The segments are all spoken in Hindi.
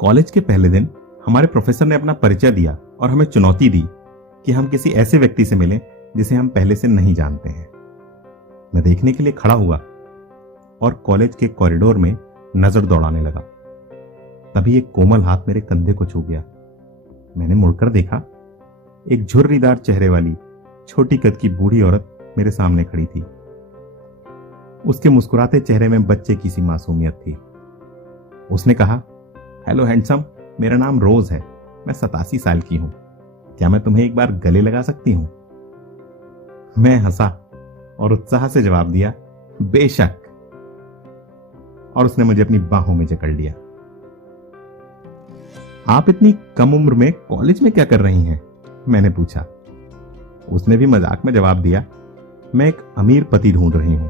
कॉलेज के पहले दिन हमारे प्रोफेसर ने अपना परिचय दिया और हमें चुनौती दी कि हम किसी ऐसे व्यक्ति से मिलें जिसे हम पहले से नहीं जानते हैं। मैं देखने के लिए खड़ा हुआ और कॉलेज के कॉरिडोर में नजर दौड़ाने लगा। तभी एक कोमल हाथ मेरे कंधे को छू गया। मैंने मुड़कर देखा, एक झुर्रीदार चेहरे वाली छोटी कद की बूढ़ी औरत मेरे सामने खड़ी थी। उसके मुस्कुराते चेहरे में बच्चे की सी मासूमियत थी। उसने कहा, हेलो हैंडसम, मेरा नाम रोज है, मैं 87 साल की हूं, क्या मैं तुम्हें एक बार गले लगा सकती हूं? मैं हंसा और उत्साह से जवाब दिया, बेशक। और उसने मुझे अपनी बाहों में जकड़ लिया। आप इतनी कम उम्र में कॉलेज में क्या कर रही हैं? मैंने पूछा। उसने भी मजाक में जवाब दिया, मैं एक अमीर पति ढूंढ रही हूं,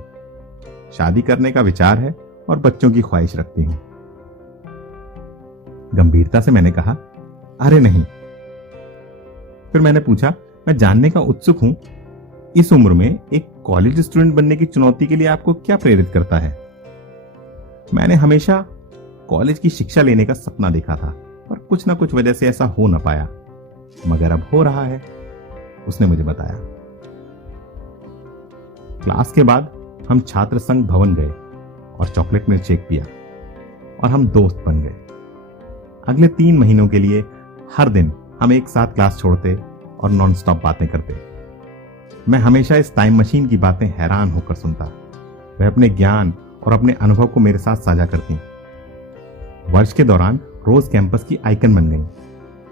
शादी करने का विचार है और बच्चों की ख्वाहिश रखती हूं। गंभीरता से मैंने कहा, अरे नहीं। फिर मैंने पूछा, मैं जानने का उत्सुक हूं, इस उम्र में एक कॉलेज स्टूडेंट बनने की चुनौती के लिए आपको क्या प्रेरित करता है? मैंने हमेशा कॉलेज की शिक्षा लेने का सपना देखा था, पर कुछ ना कुछ वजह से ऐसा हो ना पाया, मगर अब हो रहा है, उसने मुझे बताया। क्लास के बाद हम छात्र संघ भवन गए और चॉकलेट मिल्क शेक पिया और हम दोस्त बन गए। अगले 3 महीनों के लिए हर दिन हम एक साथ क्लास छोड़ते और नॉन स्टॉप बातें करते। मैं हमेशा इस टाइम मशीन की बातें हैरान होकर सुनता। वह अपने ज्ञान और अपने अनुभव को मेरे साथ साझा करती। वर्ष के दौरान रोज कैंपस की आइकन बन गई।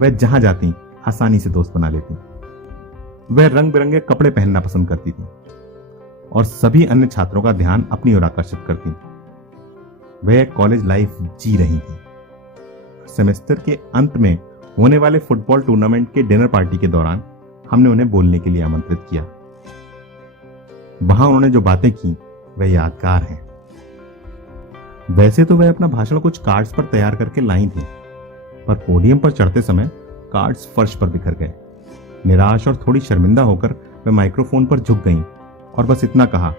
वह जहां जाती आसानी से दोस्त बना लेती। वह रंग बिरंगे कपड़े पहनना पसंद करती थी और सभी अन्य छात्रों का ध्यान अपनी ओर आकर्षित करती। वह कॉलेज लाइफ जी रही थी। सेमेस्टर के अंत में होने वाले फुटबॉल टूर्नामेंट के डिनर पार्टी के दौरान हमने उन्हें बोलने के लिए आमंत्रित किया। वहां उन्होंने जो बातें की वह यादगार हैं। वैसे तो वह अपना भाषण कुछ कार्ड्स पर तैयार करके लाई थी, पर पोडियम पर चढ़ते समय कार्ड्स फर्श पर बिखर गए। निराश और थोड़ी शर्मिंदा होकर वह माइक्रोफोन पर झुक गईं और बस इतना कहा,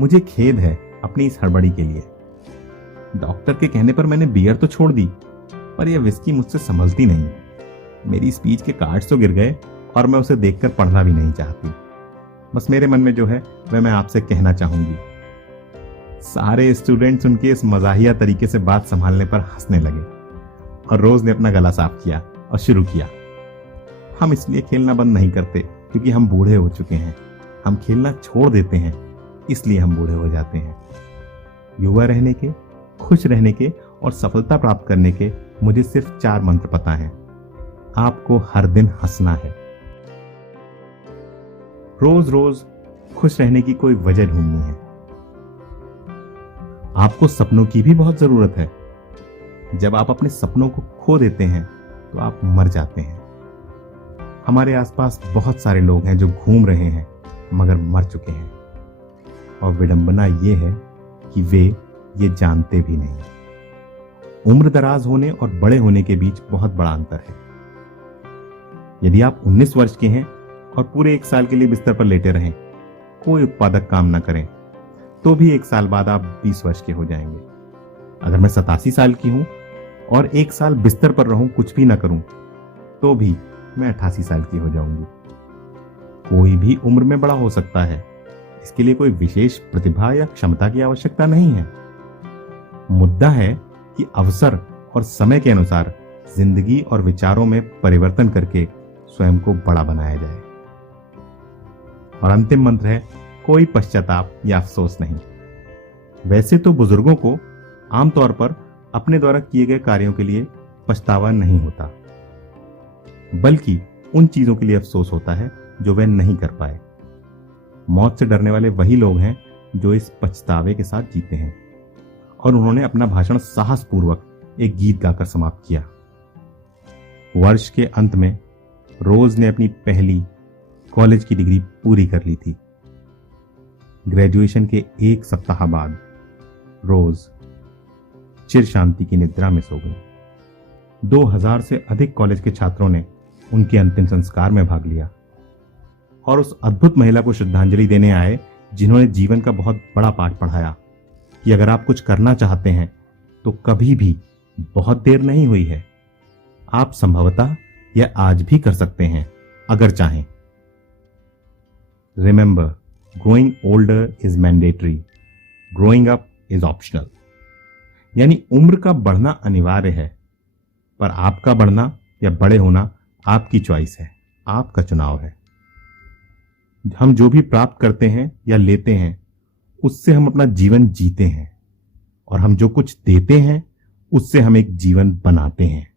मुझे खेद है अपनी इस हड़बड़ी के लिए। डॉक्टर के कहने पर मैंने बियर तो छोड़ दी, पर यह विस्की मुझसे संभलती नहीं। मेरी स्पीच के कार्ड्स तो गिर गए और मैं उसे देखकर पढ़ना भी नहीं चाहती। बस मेरे मन में जो है वह मैं आपसे कहना चाहूंगी। सारे स्टूडेंट्स उनके इस मजाहिया तरीके से बात संभालने पर हंसने लगे और रोज ने अपना गला साफ किया और शुरू किया, हम इसलिए खेलना बंद नहीं करते क्योंकि हम बूढ़े हो चुके हैं, हम खेलना छोड़ देते हैं इसलिए हम बूढ़े हो जाते हैं। युवा रहने के, खुश रहने के और सफलता प्राप्त करने के मुझे सिर्फ 4 मंत्र पता हैं। आपको हर दिन हंसना है। रोज रोज खुश रहने की कोई वजह ढूंढनी है। आपको सपनों की भी बहुत जरूरत है। जब आप अपने सपनों को खो देते हैं तो आप मर जाते हैं। हमारे आसपास बहुत सारे लोग हैं जो घूम रहे हैं मगर मर चुके हैं, और विडंबना यह है कि वे ये जानते भी नहीं। उम्र दराज होने और बड़े होने के बीच बहुत बड़ा अंतर है। यदि आप 19 वर्ष के हैं और पूरे 1 साल के लिए बिस्तर पर लेटे रहें, कोई उत्पादक काम ना करें, तो भी 1 साल बाद आप 20 वर्ष के हो जाएंगे। अगर मैं 87 साल की हूं और 1 साल बिस्तर पर रहूं, कुछ भी ना करूं, तो भी मैं 88 साल की हो जाऊंगी। कोई भी उम्र में बड़ा हो सकता है। इसके लिए कोई विशेष प्रतिभा या क्षमता की आवश्यकता नहीं है। मुद्दा है कि अवसर और समय के अनुसार जिंदगी और विचारों में परिवर्तन करके स्वयं को बड़ा बनाया जाए। और अंतिम मंत्र है, कोई पश्चाताप या अफसोस नहीं। वैसे तो बुजुर्गों को आमतौर पर अपने द्वारा किए गए कार्यों के लिए पछतावा नहीं होता, बल्कि उन चीजों के लिए अफसोस होता है जो वे नहीं कर पाए। मौत से डरने वाले वही लोग हैं जो इस पछतावे के साथ जीते हैं। और उन्होंने अपना भाषण साहसपूर्वक एक गीत गाकर समाप्त किया। वर्ष के अंत में रोज ने अपनी पहली कॉलेज की डिग्री पूरी कर ली थी। ग्रेजुएशन के 1 सप्ताह बाद रोज चिर शांति की निद्रा में सो गई। 2000 से अधिक कॉलेज के छात्रों ने उनके अंतिम संस्कार में भाग लिया और उस अद्भुत महिला को श्रद्धांजलि देने आए जिन्होंने जीवन का बहुत बड़ा पाठ पढ़ाया कि अगर आप कुछ करना चाहते हैं तो कभी भी बहुत देर नहीं हुई है। आप संभवतः यह आज भी कर सकते हैं अगर चाहें। Remember, growing older is mandatory, growing up is optional. यानी उम्र का बढ़ना अनिवार्य है, पर आपका बढ़ना या बड़े होना आपकी चॉइस है, आपका चुनाव है। हम जो भी प्राप्त करते हैं या लेते हैं उससे हम अपना जीवन जीते हैं, और हम जो कुछ देते हैं उससे हम एक जीवन बनाते हैं।